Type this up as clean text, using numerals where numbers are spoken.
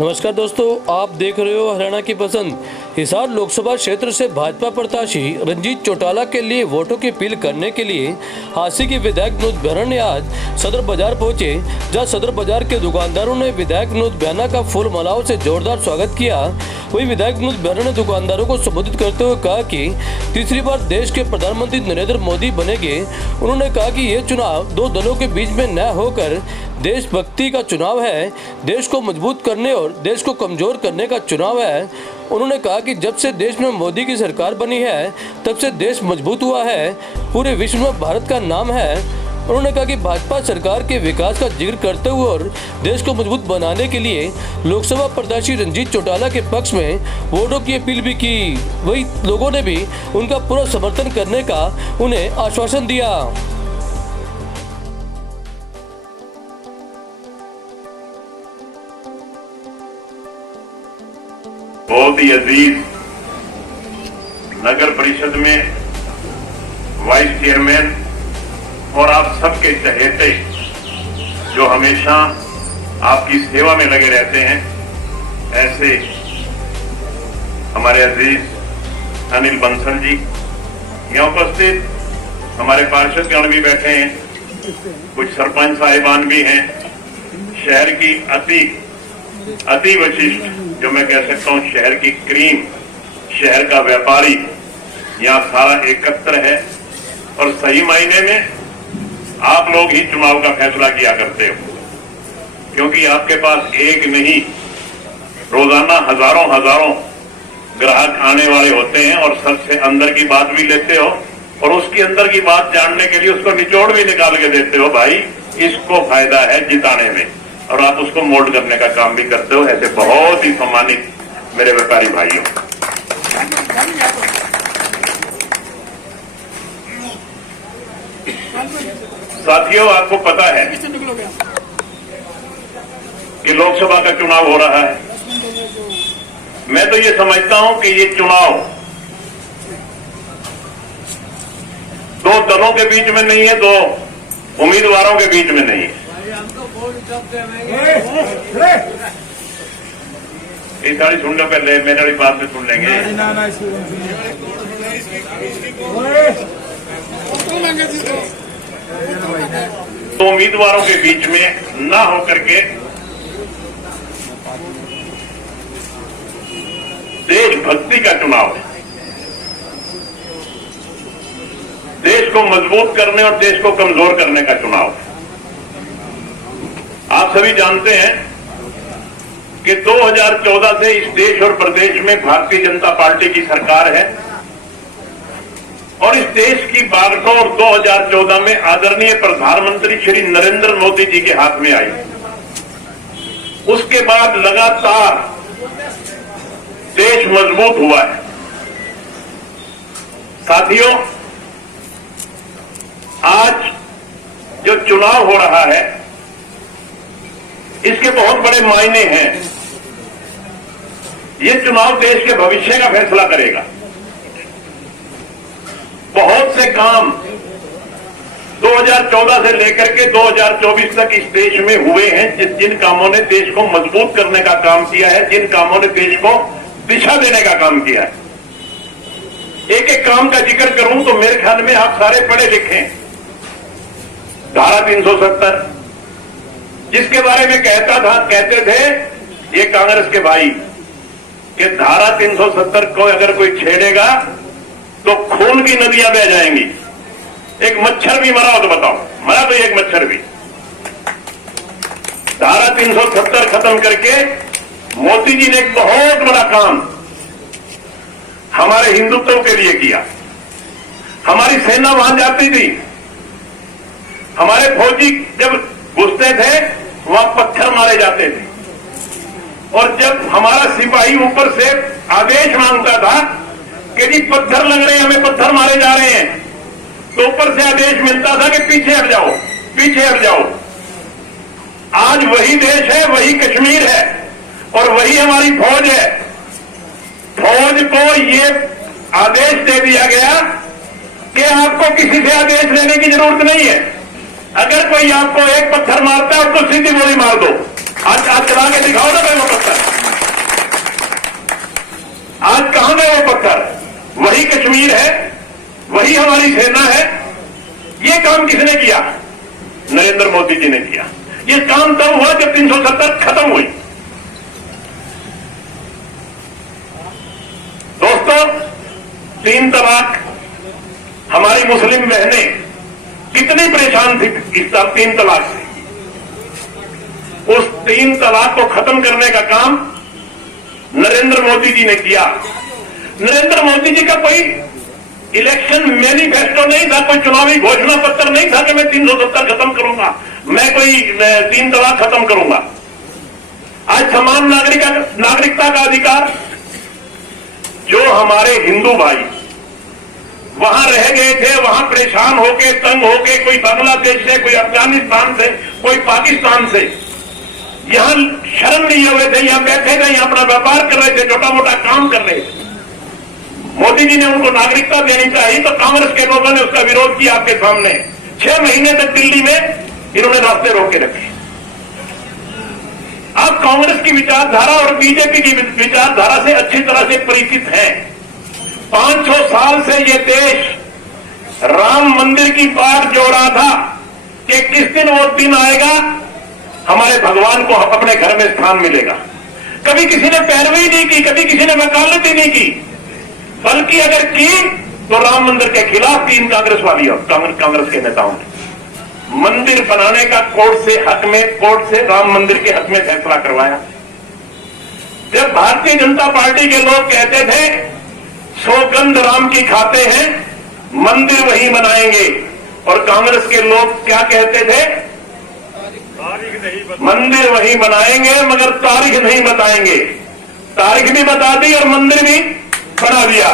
नमस्कार दोस्तों, आप देख रहे हो हरियाणा की पसंद। हिसार लोकसभा क्षेत्र से भाजपा प्रत्याशी रंजीत चौटाला के लिए वोटों की अपील करने के लिए हांसी के विधायक विनोद बेहरा ने आज सदर बाजार पहुंचे, जहां सदर बाजार के दुकानदारों ने विधायक विनोद बेहरा का फूल मालाओं से जोरदार स्वागत किया। वहीं विधायक विनोद बेहरा ने दुकानदारों को संबोधित करते हुए कहा कि तीसरी बार देश के प्रधानमंत्री नरेंद्र मोदी बनेंगे। उन्होंने कहा कि ये चुनाव दो दलों के बीच में न होकर देशभक्ति का चुनाव है, देश को मजबूत करने और देश को कमजोर करने का चुनाव है। उन्होंने कहा कि जब से देश में मोदी की सरकार बनी है तब से देश मजबूत हुआ है, पूरे विश्व में भारत का नाम है। उन्होंने कहा कि भाजपा सरकार के विकास का जिक्र करते हुए और देश को मजबूत बनाने के लिए लोकसभा प्रत्याशी रंजीत चौटाला के पक्ष में वोटों की अपील भी की। वही लोगों ने भी उनका पूरा समर्थन करने का उन्हें आश्वासन दिया। बहुत ही अजीज नगर परिषद में वाइस चेयरमैन और आप सबके चहेते जो हमेशा आपकी सेवा में लगे रहते हैं, ऐसे हमारे अजीज अनिल बंसल जी, यहाँ उपस्थित हमारे पार्षद गण भी बैठे हैं, कुछ सरपंच साहिबान भी हैं, शहर की अति विशिष्ट, जो मैं कह सकता हूं शहर की क्रीम, शहर का व्यापारी यहाँ सारा एकत्र है। और सही मायने में आप लोग ही चुनाव का फैसला किया करते हो, क्योंकि आपके पास एक नहीं, रोजाना हजारों ग्राहक आने वाले होते हैं और सबसे अंदर की बात भी लेते हो और उसकी अंदर की बात जानने के लिए उसको निचोड़ भी निकाल के देते हो। भाई इसको फायदा है जिताने में, और आप उसको मोल्ड करने का काम भी करते हो। ऐसे बहुत ही सम्मानित मेरे व्यापारी भाइयों, साथियों, आपको पता है कि लोकसभा का चुनाव हो रहा है। मैं तो ये समझता हूं कि ये चुनाव दो दलों के बीच में नहीं है, दो उम्मीदवारों के बीच में नहीं है। ये सारी सुन लो पहले, मेरे वाली बात में सुन लेंगे। तो उम्मीदवारों के बीच में ना होकर के देशभक्ति का चुनाव है, देश को मजबूत करने और देश को कमजोर करने का चुनाव है। आप सभी जानते हैं कि 2014 से इस देश और प्रदेश में भारतीय जनता पार्टी की सरकार है और इस देश की बागडोर 2014 में आदरणीय प्रधानमंत्री श्री नरेंद्र मोदी जी के हाथ में आई। उसके बाद लगातार देश मजबूत हुआ है। साथियों, आज जो चुनाव हो रहा है इसके बहुत बड़े मायने हैं। ये चुनाव देश के भविष्य का फैसला करेगा। बहुत से काम 2014 से लेकर के 2024 तक इस देश में हुए हैं, जिन कामों ने देश को मजबूत करने का काम किया है, जिन कामों ने देश को दिशा देने का काम किया है। एक एक काम का जिक्र करूं तो मेरे ख्याल में आप सारे पढ़े लिखे हैं। धारा 370 जिसके बारे में कहते थे ये कांग्रेस के भाई कि धारा 370 को अगर कोई छेड़ेगा तो खून की नदियां बह जाएंगी। एक मच्छर भी मरा हो तो बताओ, मरा तो एक मच्छर भी। धारा 370 खत्म करके मोदी जी ने एक बहुत बड़ा काम हमारे हिंदुत्व के लिए किया। हमारी सेना वहां जाती थी, हमारे फौजी जब घुसते थे वहां पत्थर मारे जाते थे, और जब हमारा सिपाही ऊपर से आदेश मांगता था कि जी पत्थर लग रहे हैं, हमें पत्थर मारे जा रहे हैं, तो ऊपर से आदेश मिलता था कि पीछे हट जाओ, पीछे हट जाओ। आज वही देश है, वही कश्मीर है और वही हमारी फौज है। फौज को ये आदेश दे दिया गया कि आपको किसी से आदेश लेने की जरूरत नहीं है। अगर कोई आपको एक पत्थर मारता है उसको सीधी गोली मार दो। आज चला के दिखाओ ना भाई वो पत्थर। वही हमारी सेना है। ये काम किसने किया? नरेंद्र मोदी जी ने किया। ये काम तब हुआ जब 370 खत्म हुई। दोस्तों, 3 तलाक, हमारी मुस्लिम बहनें कितनी परेशान थी इस 3 तलाक से। उस 3 तलाक को खत्म करने का काम नरेंद्र मोदी जी ने किया। नरेंद्र मोदी जी का कोई इलेक्शन मैनिफेस्टो नहीं था, कोई चुनावी घोषणा पत्र नहीं था कि मैं 370 खत्म करूंगा, मैं कोई 3 तलाक खत्म करूंगा। आज समान नागरिकता का अधिकार, जो हमारे हिंदू भाई वहां रह गए थे, वहां परेशान होके, तंग होके, कोई बांग्लादेश से, कोई अफगानिस्तान से, कोई पाकिस्तान से, यहां शरण लिए हुए थे, यहां बैठे थे, यहां अपना व्यापार कर रहे थे, छोटा मोटा काम कर रहे थे। मोदी जी ने उनको नागरिकता देनी चाहिए तो कांग्रेस के लोगों ने उसका विरोध किया। आपके सामने 6 महीने तक दिल्ली में इन्होंने रास्ते रोके रखे। आप कांग्रेस की विचारधारा और बीजेपी की विचारधारा से अच्छी तरह से परिचित हैं। 500 साल से ये देश राम मंदिर की बाट जो रहा था कि किस दिन वो दिन आएगा हमारे भगवान को अपने घर में स्थान मिलेगा। कभी किसी ने पैरवी नहीं की, कभी किसी ने वकालत ही नहीं की, बल्कि अगर की तो राम मंदिर के खिलाफ की इन कांग्रेस के नेताओं ने। मंदिर बनाने का कोर्ट से राम मंदिर के हक में फैसला करवाया। जब भारतीय जनता पार्टी के लोग कहते थे सौगंध राम की खाते हैं, मंदिर वही बनाएंगे, और कांग्रेस के लोग क्या कहते थे? मंदिर वही बनाएंगे मगर तारीख नहीं बताएंगे। तारीख भी बता दी और मंदिर भी बना दिया।